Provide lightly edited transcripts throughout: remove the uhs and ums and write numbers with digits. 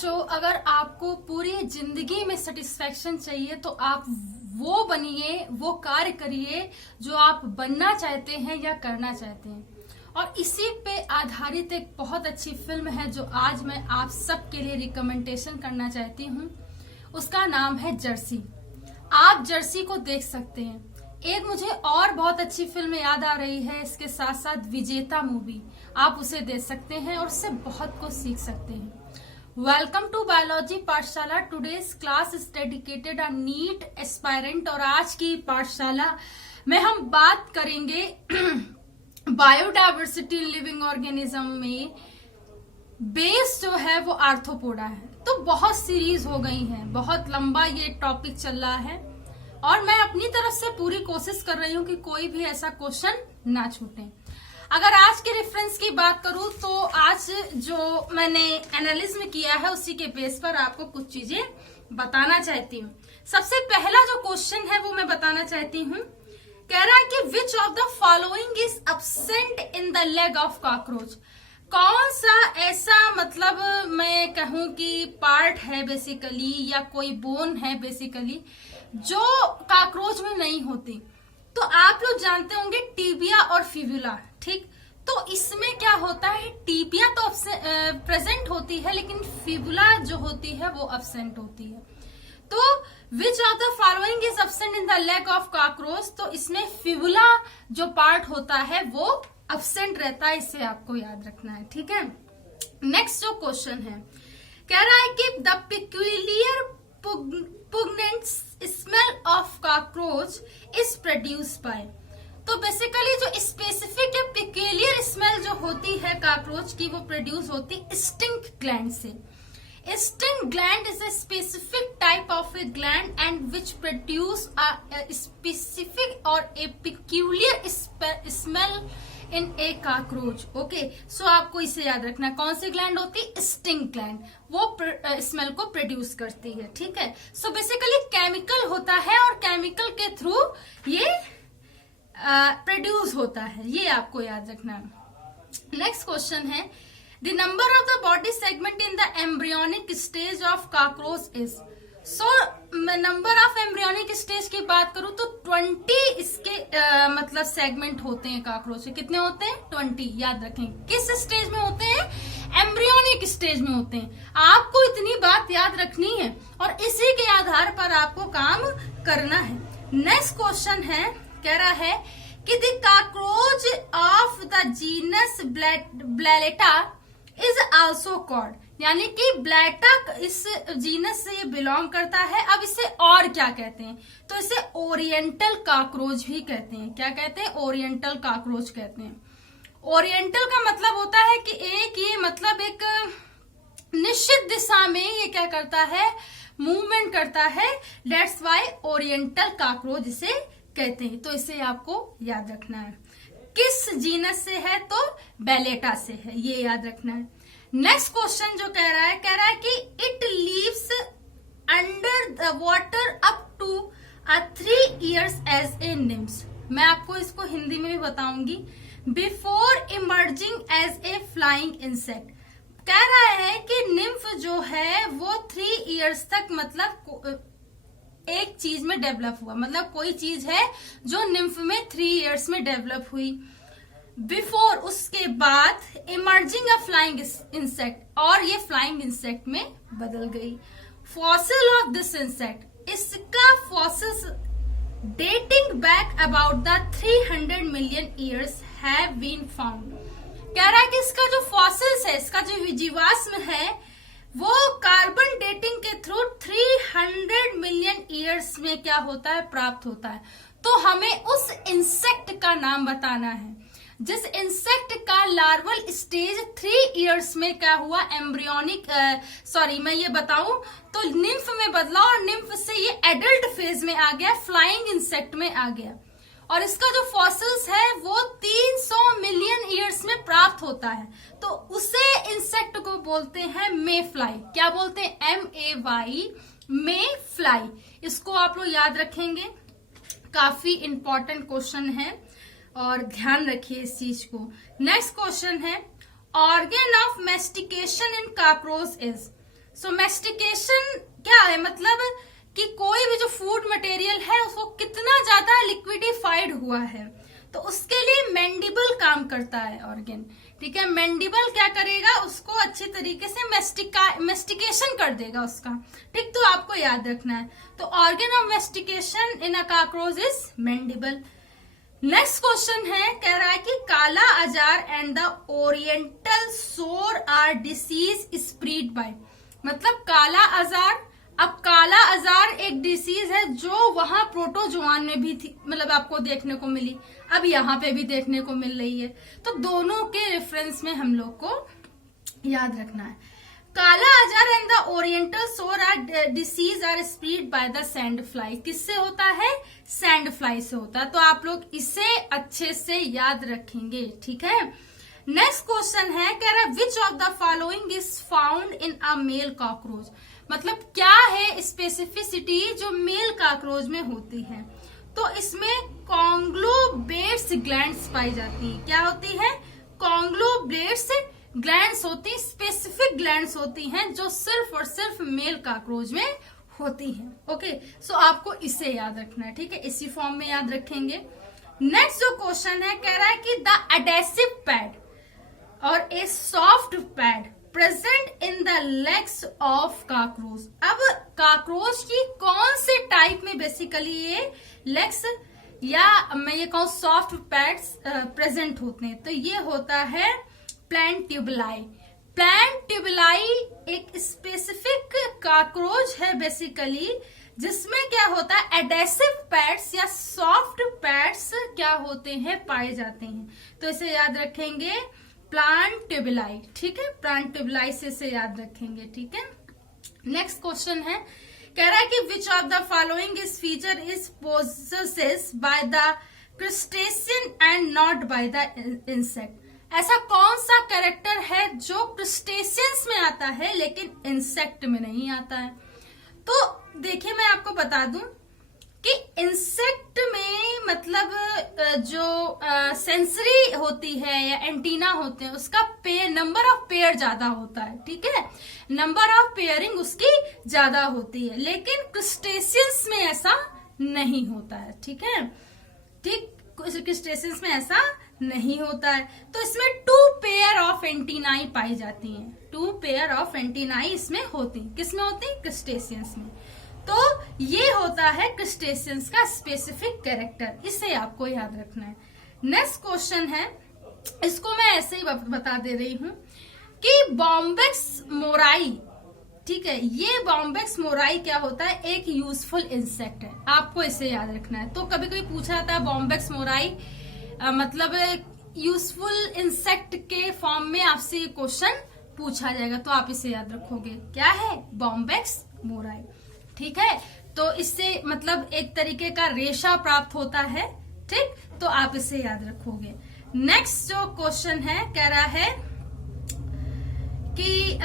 बच्चों, अगर आपको पूरी जिंदगी में सेटिस्फेक्शन चाहिए तो आप वो बनिए, वो कार्य करिए जो आप बनना चाहते हैं या करना चाहते हैं। और इसी पे आधारित एक बहुत अच्छी फिल्म है जो आज मैं आप सबके लिए रिकमेंडेशन करना चाहती हूँ। उसका नाम है जर्सी। आप जर्सी को देख सकते हैं। एक मुझे और बहुत अच्छी फिल्म याद आ रही है इसके साथ साथ, विजेता मूवी। आप उसे देख सकते हैं और उससे बहुत कुछ सीख सकते हैं। वेलकम टू बायोलॉजी पाठशाला। Today's class is dedicated a NEET aspirant. और आज की पाठशाला में हम बात करेंगे बायोडायवर्सिटी लिविंग ऑर्गेनिज्म में बेस जो है वो आर्थ्रोपोडा है। तो बहुत सीरीज हो गई हैं, बहुत लंबा ये टॉपिक चल रहा है और मैं अपनी तरफ से पूरी कोशिश कर रही हूँ कि कोई भी ऐसा क्वेश्चन ना छूटे। अगर आज के रेफरेंस की बात करूं तो आज जो मैंने एनालिज्म किया है उसी के बेस पर आपको कुछ चीजें बताना चाहती हूँ। सबसे पहला जो क्वेश्चन है वो मैं बताना चाहती हूँ। कह रहा है कि which of the following is absent in the leg of cockroach. कौन सा ऐसा मतलब मैं कहूं कि पार्ट है बेसिकली या कोई बोन है बेसिकली जो काकरोच में नहीं होती। तो आप लोग जानते होंगे टिबिया और फिबुला, ठीक। तो इसमें क्या होता है, टिबिया तो प्रेजेंट होती है लेकिन फिबुला जो होती है वो अब्सेंट होती है। तो विच of the following is absent in the leg of cockroach. तो इसमें फिबुला जो पार्ट होता है वो अब्सेंट रहता है, इसे आपको याद रखना है, ठीक है। नेक्स्ट जो क्वेश्चन है कह रहा है कि the peculiar pungent smell of cockroach is produce by. तो बेसिकली जो स्पेसिफिक या पिक्यूलियर स्मेल जो होती है कॉकरोच की वो प्रोड्यूस होती है स्टिंग ग्लैंड से। Sting gland is a specific type of a gland and which produce a specific or a peculiar smell in a cockroach. Okay, so आपको इसे याद रखना, कौन सी ग्लैंड होती है, स्टिंग ग्लैंड, वो स्मेल को प्रोड्यूस करती है, ठीक है। सो बेसिकली केमिकल होता है और केमिकल के थ्रू ये प्रोड्यूस होता है, ये आपको याद रखना। नेक्स्ट क्वेश्चन है The number of the body segment in the embryonic stage of cockroach is। So number of embryonic stage की बात करूं तो 20 इसके मतलब सेगमेंट होते हैं कॉकरोच के। कितने होते हैं, 20। याद रखें किस स्टेज में होते हैं, एम्ब्रियोनिक स्टेज में होते हैं। आपको इतनी बात याद रखनी है और इसी के आधार पर आपको काम करना है। नेक्स्ट क्वेश्चन है, कह रहा है कि the cockroach of the genus Blatta is also called, यानी कि ब्लैटा इस जीनस से ये बिलोंग करता है। अब इसे और क्या कहते हैं, तो इसे ओरिएंटल कॉकरोच भी कहते हैं। क्या कहते हैं, ओरिएंटल कॉकरोच कहते हैं। ओरिएंटल का मतलब होता है कि एक ये मतलब एक निश्चित दिशा में ये क्या करता है, मूवमेंट करता है। दैट्स वाई ओरिएंटल कॉकरोच इसे कहते हैं। तो इसे आपको याद रखना है। किस जीनस से है, तो बेलेटा से है, ये याद रखना है। नेक्स्ट क्वेश्चन जो कह रहा है कि it lives under the water up to 3 years as a nymphs. मैं आपको इसको हिंदी में भी बताऊंगी। Before emerging as a flying insect. कह रहा है कि निम्फ जो है वो 3 years तक मतलब एक चीज में डेवलप हुआ, मतलब कोई चीज है जो निम्फ में 3 years में डेवलप हुई। बिफोर, उसके बाद इमर्जिंग अ फ्लाइंग इंसेक्ट, और ये फ्लाइंग इंसेक्ट में बदल गई। फॉसिल ऑफ दिस इंसेक्ट, इसका fossils dating back about the 300 million years have been found. कह रहा है कि इसका जो फॉसिल्स है, इसका जो जीवाश्म है वो कार्बन डेटिंग के थ्रू 300 million years में क्या होता है, प्राप्त होता है। तो हमें उस इंसेक्ट का नाम बताना है जिस इंसेक्ट का लार्वल स्टेज 3 years में क्या हुआ, एम्ब्रियोनिक मैं ये बताऊं तो निम्फ में बदला और निम्फ से ये एडल्ट फेज में आ गया, फ्लाइंग इंसेक्ट में आ गया। और इसका जो फॉसिल्स है वो 300 million years में प्राप्त होता है। तो उसे इंसेक्ट को बोलते हैं मे फ्लाई। क्या बोलते हैं, MAY, मे फ्लाई। इसको आप लोग याद रखेंगे, काफी इंपॉर्टेंट क्वेश्चन है और ध्यान रखिए इस चीज को। नेक्स्ट क्वेश्चन है, organ of mastication in cockroach is. So mastication क्या है, मतलब कि कोई भी जो फूड मटेरियल है उसको कितना ज्यादा लिक्विडिफाइड हुआ है, तो उसके लिए मैंडिबल काम करता है ऑर्गन। ठीक है, मैंडिबल क्या करेगा, उसको अच्छी तरीके से मेस्टिकेशन कर देगा उसका। ठीक, तो आपको याद रखना है। तो organ of mastication in a cockroach is mandible. Next question है, कह रहा है कि काला azar and the oriental sore are disease spread bye, मतलब काला अजार, अब काला अजार एक डिसीज है जो वहां प्रोटोजोआन में भी थी, मतलब आपको देखने को मिली, अब यहाँ पे भी देखने को मिल रही है। तो दोनों के रेफरेंस में हम लोग को याद रखना है। Kala azar and the oriental sore are disease are spread by the sand fly, किससे होता है, सैंड फ्लाई से होता है। तो आप लोग इसे अच्छे से याद रखेंगे। ठीक है, नेक्स्ट क्वेश्चन है, कह रहा है विच of the following is found in a male cockroach, मतलब क्या है स्पेसिफिसिटी जो मेल कॉकरोच में होती है। तो इसमें कॉन्ग्लोब्लेट्स ग्लैंड्स पाई जाती है। क्या होती है, कॉन्ग्लोब्लेट्स ग्लैंड्स होती, स्पेसिफिक ग्लैंड्स होती हैं जो सिर्फ और सिर्फ मेल कॉकरोच में होती हैं। ओके, सो आपको इसे याद रखना है। ठीक है, इसी फॉर्म में याद रखेंगे। नेक्स्ट जो क्वेश्चन है, कह रहा है कि द एडेसिव पैड और ए soft pad present in the legs of cockroach. अब कॉकरोच की कौन से टाइप में बेसिकली ये लेग्स या मैं ये कहूँ सॉफ्ट पैड्स प्रेजेंट होते हैं, तो ये होता है प्लांट्यूबुलाई। प्लांट्यूबुलाई एक स्पेसिफिक कॉकरोच है बेसिकली, जिसमें क्या होता है एडेसिव पैड्स या सॉफ्ट पैड्स क्या होते हैं, पाए जाते हैं। तो इसे याद रखेंगे प्लांट्यूबुलाई। ठीक है, प्लांट्यूबुलाई से इसे याद रखेंगे। ठीक है, नेक्स्ट क्वेश्चन है, कह रहा है कि which of the following is feature is possesses by the crustacean and not by the insect, ऐसा कौन सा कैरेक्टर है जो क्रिस्टेशियंस में आता है लेकिन इंसेक्ट में नहीं आता है। तो देखिए मैं आपको बता दूं कि इंसेक्ट में मतलब जो सेंसरी होती है या एंटीना होते हैं उसका नंबर ऑफ पेयर ज्यादा होता है। ठीक है, नंबर ऑफ पेयरिंग उसकी ज्यादा होती है, लेकिन क्रिस्टेशियंस में ऐसा नहीं होता है। ठीक है, ठीक, क्रिस्टेशियंस में ऐसा नहीं होता है। तो इसमें 2 पेयर ऑफ एंटीनाई पाई जाती हैं। 2 पेयर ऑफ एंटीनाई इसमें होती, किसमें होती, क्रिस्टेशियंस में। तो ये होता है क्रिस्टेशियंस का स्पेसिफिक कैरेक्टर, इसे आपको याद रखना है। नेक्स्ट क्वेश्चन है, इसको मैं ऐसे ही बता दे रही हूं कि बॉम्बेक्स मोराई, ठीक है, ये बॉम्बेक्स मोराई क्या होता है, एक यूजफुल इंसेक्ट है, आपको इसे याद रखना है। तो कभी कभी पूछा जाता है बॉम्बेक्स मोराई मतलब यूजफुल इंसेक्ट के फॉर्म में आपसे ये क्वेश्चन पूछा जाएगा, तो आप इसे याद रखोगे, क्या है, बॉम्बेक्स मोराई। ठीक है, तो इससे मतलब एक तरीके का रेशा प्राप्त होता है। ठीक, तो आप इसे याद रखोगे। नेक्स्ट जो क्वेश्चन है, कह रहा है कि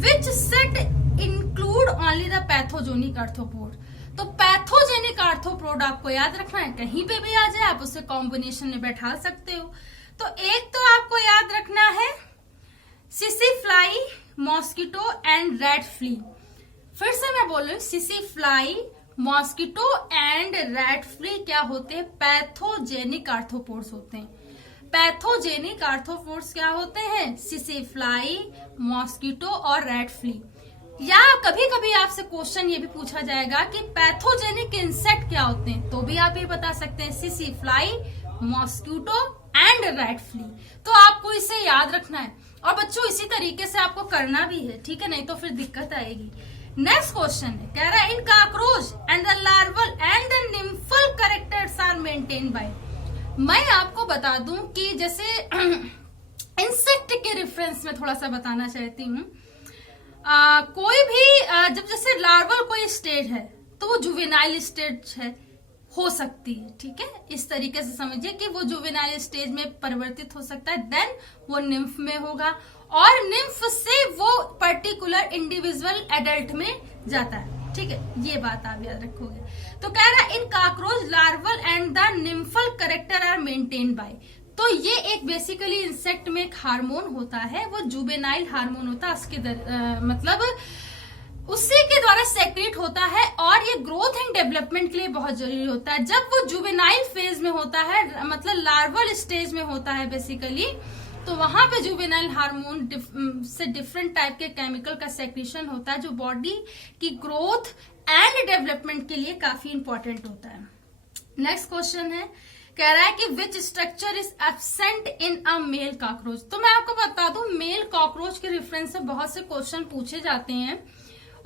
which set include only the pathogenic arthropod. तो पैथोजेनिक आर्थ्रोपोड आपको याद रखना है, कहीं पे भी आ जाए आप उसे कॉम्बिनेशन में बैठा सकते हो। तो एक तो आपको याद रखना है सिसी fly, mosquito and red flea. फिर से मैं बोल रही हूँ, सिसी fly, mosquito and red flea क्या होते हैं, पैथोजेनिक आर्थ्रोपोड्स होते हैं। पैथोजेनिक आर्थ्रोपोड्स क्या होते हैं, सिसी फ्लाई, मॉस्किटो और रेड फ्ली। या कभी कभी आपसे क्वेश्चन ये भी पूछा जाएगा कि पैथोजेनिक इंसेक्ट क्या होते हैं, तो भी आप ये बता सकते हैं सिसी fly, mosquito and red flea. तो आपको इसे याद रखना है और बच्चों इसी तरीके से आपको करना भी है। ठीक है, नहीं तो फिर दिक्कत आएगी। नेक्स्ट क्वेश्चन है, कह रहा है in cockroach and the larval and the nymphal characters are maintain by. मैं आपको बता दूं कि जैसे इंसेक्ट के रेफरेंस में थोड़ा सा बताना चाहती हूँ। कोई भी जब जैसे लार्वल कोई स्टेज है तो वो जुवेनाइल स्टेज है, हो सकती है। ठीक है, इस तरीके से समझिए कि वो जुवेनाइल स्टेज में परिवर्तित हो सकता है, देन वो निम्फ में होगा और निम्फ से वो पर्टिकुलर इंडिविजुअल एडल्ट में जाता है। ठीक है, ये बात आप याद रखोगे। तो कह रहा है in cockroach larval and the nymphal character are maintain by. तो ये एक बेसिकली इंसेक्ट में एक हार्मोन होता है, वो जुवेनाइल हार्मोन होता है, उसके मतलब उसी के द्वारा सेक्रेट होता है और ये ग्रोथ एंड डेवलपमेंट के लिए बहुत जरूरी होता है। जब वो जुवेनाइल फेज में होता है, मतलब लार्वल स्टेज में होता है बेसिकली, तो वहां पे जुवेनाइल हार्मोन से डिफरेंट टाइप के केमिकल का सेक्रेशन होता है जो बॉडी की ग्रोथ एंड डेवलपमेंट के लिए काफी इंपॉर्टेंट होता है। नेक्स्ट क्वेश्चन है, कह रहा है कि which structure is absent in a male cockroach. तो मैं आपको बता दूं, मेल कॉकरोच के रेफरेंस से बहुत से क्वेश्चन पूछे जाते हैं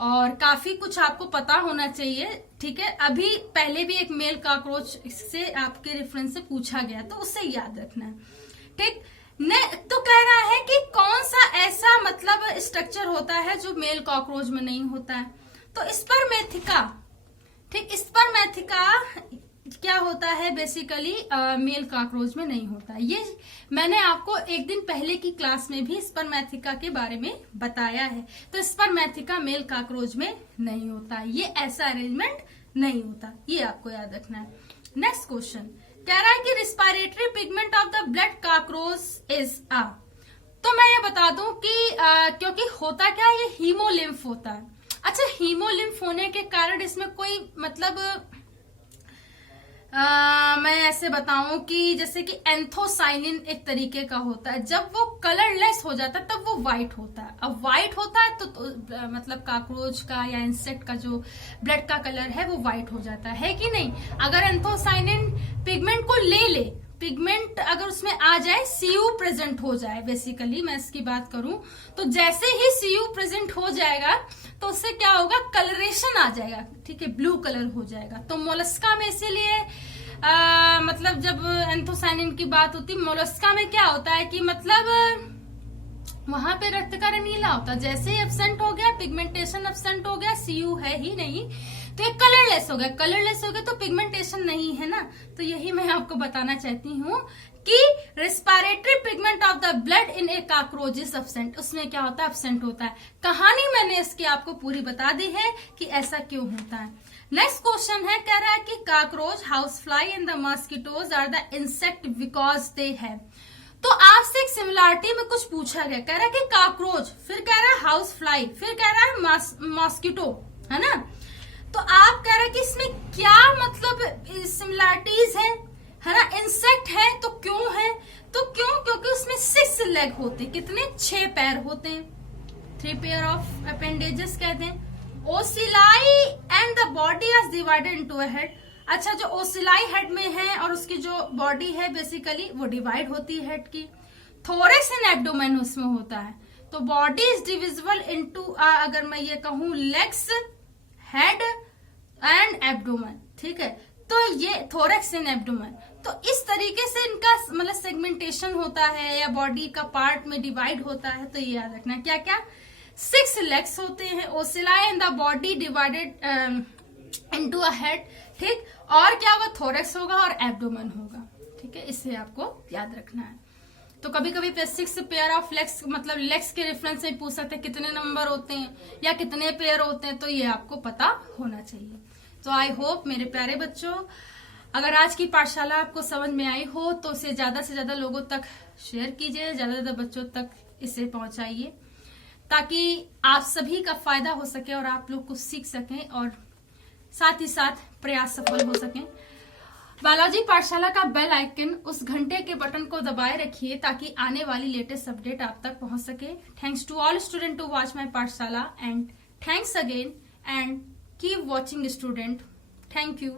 और काफी कुछ आपको पता होना चाहिए, ठीक है। अभी पहले भी एक मेल कॉकरोच से आपके रेफरेंस से पूछा गया, तो उससे याद रखना है, ठीक। तो कह रहा है कि कौन सा ऐसा मतलब स्ट्रक्चर होता है जो मेल कॉकरोच में नहीं होता है। तो स्पर्मेथिका, ठीक, स्पर्मेथिका क्या होता है बेसिकली मेल कॉकरोच में नहीं होता। ये मैंने आपको एक दिन पहले की क्लास में भी स्पर्मेथिका के बारे में बताया है। तो स्पर्मेथिका मेल कॉकरोच में नहीं होता, ये ऐसा अरेंजमेंट नहीं होता, ये आपको याद रखना है। नेक्स्ट क्वेश्चन कह रहा है कि respiratory pigment of the blood cockroach is a. तो मैं ये बता दूं कि क्योंकि होता क्या है, ये हीमोलिम्फ होता है। अच्छा, हीमोलिम्फ होने के कारण इसमें कोई मतलब मैं ऐसे बताऊं कि जैसे कि एंथोसाइनिन एक तरीके का होता है, जब वो कलरलेस हो जाता है तब वो व्हाइट होता है। अब व्हाइट होता है तो मतलब कॉकरोच का या इंसेक्ट का जो ब्लड का कलर है वो व्हाइट हो जाता है कि नहीं। अगर एंथोसाइनिन पिगमेंट को ले पिगमेंट अगर उसमें आ जाए, सीयू प्रेजेंट हो जाए, बेसिकली मैं इसकी बात करूं तो जैसे ही सीयू प्रेजेंट हो जाएगा तो उससे क्या होगा, कलरेशन आ जाएगा, ठीक है, ब्लू कलर हो जाएगा। तो मोलस्का में इसीलिए मतलब जब एंथोसाइनिन की बात होती है, मोलस्का में क्या होता है कि मतलब वहां पे रक्त का रंग नीला होता है, जैसे ही एब्सेंट हो गया, पिगमेंटेशन एब्सेंट हो गया, सीयू है ही नहीं, तो ये कलरलेस हो गया। कलरलेस हो गया तो पिगमेंटेशन नहीं है ना। तो यही मैं आपको बताना चाहती हूँ कि respiratory pigment of the blood in A cockroach is absent, उसमें क्या होता है, एब्सेंट होता है। कहानी मैंने इसकी आपको पूरी बता दी है कि ऐसा क्यों होता है। नेक्स्ट क्वेश्चन है, कह रहा है कि cockroach, house fly and the mosquitoes are the insect because they have. तो आपसे एक सिमिलरिटी में कुछ पूछा गया, कह रहा है कि कॉकरोच, फिर कह रहा है हाउस फ्लाई, फिर कह रहा है मॉस्किटो, है ना। तो आप कह रहे हैं कि इसमें क्या मतलब सिमिलरिटीज है ना। इंसेक्ट है तो क्यों है, तो क्योंकि उसमें 6 लेग होते हैं, कितने, 6 पैर होते हैं, 3 पेयर ऑफ अपेंडेजेस कहते हैं। Ocelli and the body is divided into a head. अच्छा, जो ओसिलाई हेड में है और उसकी जो बॉडी है बेसिकली वो डिवाइड होती है हेड की। थोरेक्स एंड एब्डोमेन उसमें होता है। तो बॉडी इज डिविजिबल इनटू, अगर मैं ये कहूं, लेग्स, हेड एंड एब्डोमेन, ठीक है। तो ये थोरेक्स एंड एब्डोमेन, तो इस तरीके से इनका मतलब सेगमेंटेशन होता है या बॉडी का पार्ट में डिवाइड होता है। तो ये याद रखना, क्या क्या, 6 लेग्स होते हैं, ocelli in the body divided into a head, ठीक। और क्या होगा, थोरेक्स होगा और एब्डोमेन होगा, ठीक है, इसे आपको याद रखना है। तो कभी कभी 6 पेयर ऑफ लेग्स, मतलब लेग्स के रेफरेंस से पूछ सकते हैं कितने नंबर होते हैं या कितने पेयर होते हैं, तो ये आपको पता होना चाहिए। तो आई होप मेरे प्यारे बच्चों, अगर आज की पाठशाला आपको समझ में आई हो तो इसे ज्यादा से ज्यादा लोगों तक शेयर कीजिए, ज्यादा से ज्यादा बच्चों तक इसे पहुंचाइए, ताकि आप सभी का फायदा हो सके और आप लोग कुछ सीख सकें और साथ ही साथ प्रयास सफल हो सकें। बायोलॉजी पाठशाला का बेल आइकन, उस घंटे के बटन को दबाए रखिए ताकि आने वाली लेटेस्ट अपडेट आप तक पहुंच सके। Thanks to all student to watch my Pathshala and thanks again and keep watching student. Thank you.